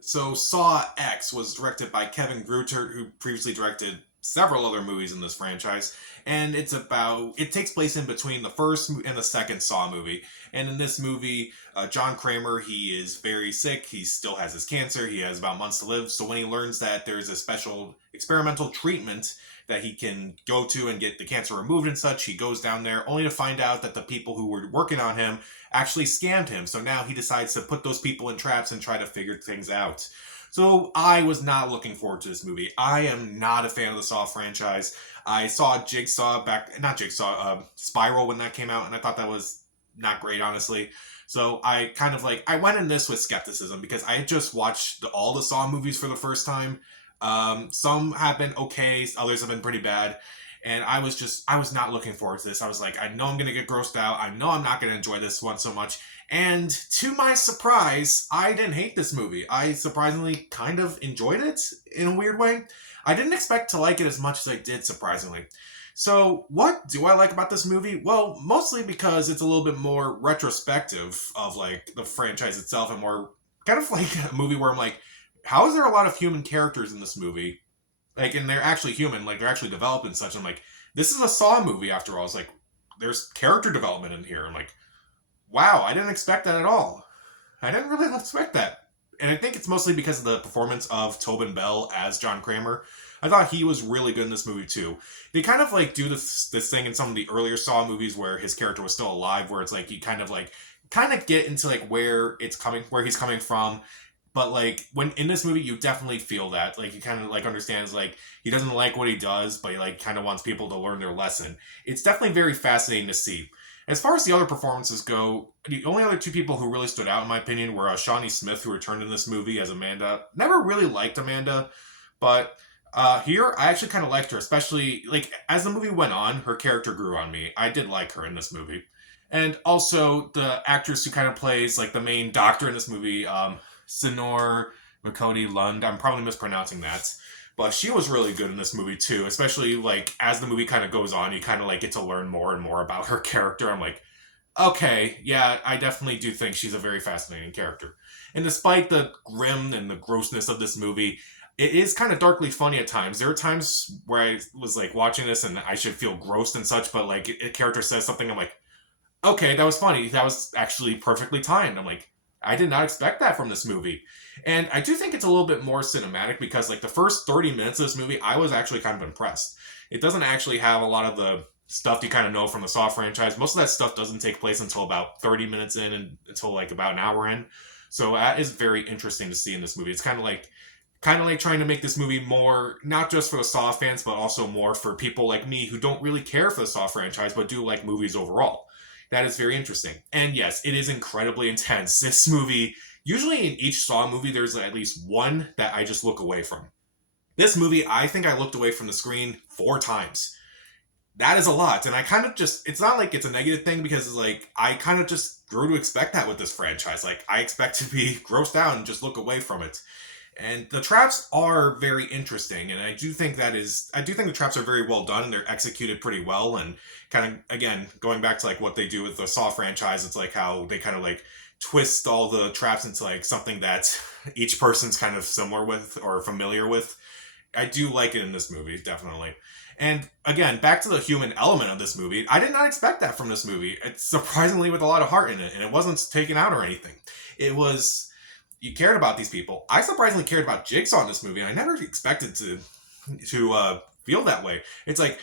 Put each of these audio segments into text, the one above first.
So Saw X was directed by Kevin Greutert, who previously directed several other movies in this franchise, and it takes place in between the first and the second Saw movie. And in this movie, John Kramer, he is very sick. He still has his cancer. He has about months to live. So when he learns that there's a special experimental treatment that he can go to and get the cancer removed and such, he goes down there only to find out that the people who were working on him actually scammed him. So now he decides to put those people in traps and try to figure things out. So I was not looking forward to this movie. I am not a fan of the Saw franchise. I saw Jigsaw back, not Jigsaw, Spiral when that came out, and I thought that was not great, honestly. So I went in this with skepticism because I had just watched all the Saw movies for the first time. Some have been okay, others have been pretty bad. And I was not looking forward to this. I was like, I know I'm going to get grossed out. I know I'm not going to enjoy this one so much. And to my surprise, I didn't hate this movie. I surprisingly kind of enjoyed it in a weird way. I didn't expect to like it as much as I did, surprisingly. So, what do I like about this movie? Well, mostly because it's a little bit more retrospective of like the franchise itself and more kind of like a movie where I'm like, how is there a lot of human characters in this movie? Like, and they're actually human, like they're actually developed and such. I'm like, this is a Saw movie after all. It's like, there's character development in here. I'm like, wow, I didn't expect that at all. I didn't really expect that. And I think it's mostly because of the performance of Tobin Bell as John Kramer. I thought he was really good in this movie too. They kind of like do this thing in some of the earlier Saw movies where his character was still alive, where it's like you kind of get into like where he's coming from. But like when in this movie, you definitely feel that like you kind of like understands like he doesn't like what he does, but he like kind of wants people to learn their lesson. It's definitely very fascinating to see. As far as the other performances go, the only other two people who really stood out, in my opinion, were Shawnee Smith, who returned in this movie as Amanda. Never really liked Amanda, but here I actually kind of liked her, especially like as the movie went on, her character grew on me. I did like her in this movie, and also the actress who kind of plays like the main doctor in this movie, Senor Makodi Lund. I'm probably mispronouncing that. But she was really good in this movie too, especially like as the movie kind of goes on, you kind of like get to learn more and more about her character. I'm like, okay, yeah, I definitely do think she's a very fascinating character. And despite the grim and the grossness of this movie, it is kind of darkly funny at times. There are times where I was like watching this and I should feel grossed and such, but like a character says something, I'm like, okay, that was funny. That was actually perfectly timed. I'm like, I did not expect that from this movie. And I do think it's a little bit more cinematic because, like, the first 30 minutes of this movie, I was actually kind of impressed. It doesn't actually have a lot of the stuff you kind of know from the Saw franchise. Most of that stuff doesn't take place until about 30 minutes in and until like about an hour in. So that is very interesting to see in this movie. It's kind of like trying to make this movie more not just for the Saw fans, but also more for people like me who don't really care for the Saw franchise but do like movies overall. That is very interesting. And yes, it is incredibly intense. This movie, usually in each Saw movie, there's at least one that I just look away from. This movie, I think I looked away from the screen 4 times. That is a lot. And I kind of just, it's not like it's a negative thing because it's like, I kind of just grew to expect that with this franchise. Like, I expect to be grossed out and just look away from it. And the traps are very interesting, and I do think the traps are very well done and they're executed pretty well. And kind of again going back to like what they do with the Saw franchise, it's like how they kind of like twist all the traps into like something that each person's kind of similar with or familiar with. I do like it in this movie, definitely. And again, back to the human element of this movie, I did not expect that from this movie. It's surprisingly with a lot of heart in it, and it wasn't taken out or anything. It was you cared about these people. I surprisingly cared about Jigsaw in this movie, and I never expected to feel that way. It's like,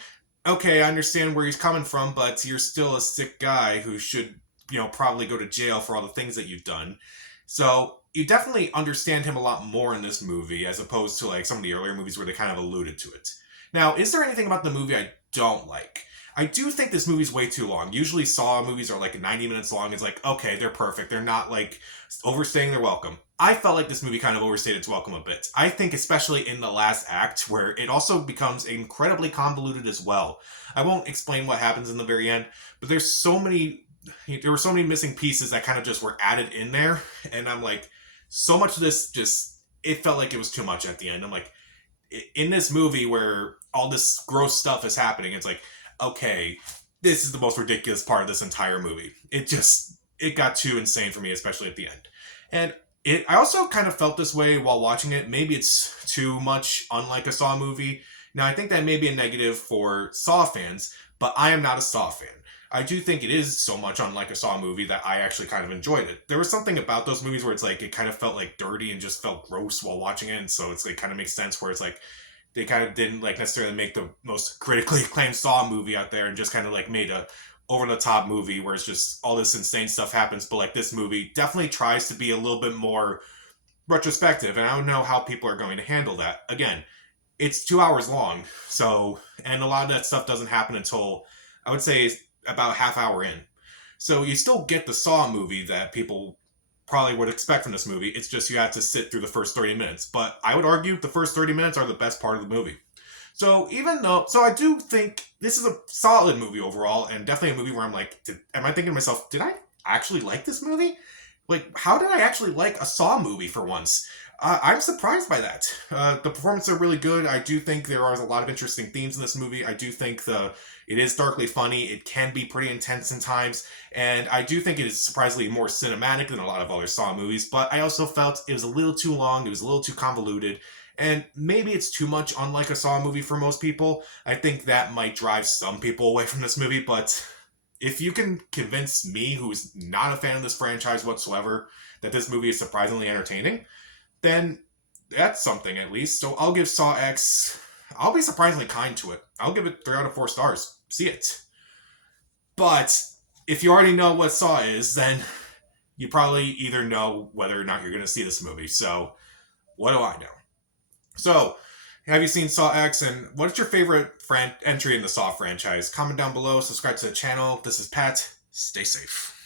okay, I understand where he's coming from, but you're still a sick guy who should, probably go to jail for all the things that you've done. So you definitely understand him a lot more in this movie as opposed to like some of the earlier movies where they kind of alluded to it. Now, is there anything about the movie I don't like? I do think this movie's way too long. Usually Saw movies are like 90 minutes long. It's like, okay, they're perfect. They're not like overstaying their welcome. I felt like this movie kind of overstayed its welcome a bit. I think especially in the last act where it also becomes incredibly convoluted as well. I won't explain what happens in the very end, but there were so many missing pieces that kind of just were added in there, and I'm like, so much of this just it felt like it was too much at the end. I'm like, in this movie where all this gross stuff is happening, it's like, okay, this is the most ridiculous part of this entire movie. It got too insane for me, especially at the end. And I also kind of felt this way while watching it. Maybe it's too much unlike a Saw movie. Now, I think that may be a negative for Saw fans, but I am not a Saw fan. I do think it is so much unlike a Saw movie that I actually kind of enjoyed it. There was something about those movies where it's like it kind of felt like dirty and just felt gross while watching it, and so it's like kind of makes sense where it's like they kind of didn't like necessarily make the most critically acclaimed Saw movie out there and just kind of like made a over the top movie where it's just all this insane stuff happens. But like this movie definitely tries to be a little bit more retrospective, and I don't know how people are going to handle that. Again, it's 2 hours long, so and a lot of that stuff doesn't happen until I would say about half hour in. So you still get the Saw movie that people probably would expect from this movie. It's just you have to sit through the first 30 minutes. But I would argue the first 30 minutes are the best part of the movie. So I do think this is a solid movie overall, and definitely a movie where I'm like, am I thinking to myself, did I actually like this movie? Like, how did I actually like a Saw movie for once? I'm surprised by that. The performances are really good. I do think there are a lot of interesting themes in this movie. I do think it is darkly funny. It can be pretty intense in times, and I do think it is surprisingly more cinematic than a lot of other Saw movies. But I also felt it was a little too long. It was a little too convoluted, and maybe it's too much unlike a Saw movie for most people. I think that might drive some people away from this movie, but if you can convince me, who's not a fan of this franchise whatsoever, that this movie is surprisingly entertaining, then that's something at least. So I'll give Saw X. I'll be surprisingly kind to it. I'll give it 3 out of 4 stars. See it. But if you already know what Saw is, then you probably either know whether or not you're going to see this movie. So what do I know? So, have you seen Saw X, and what's your favorite entry in the Saw franchise? Comment down below, subscribe to the channel. This is Pat. Stay safe.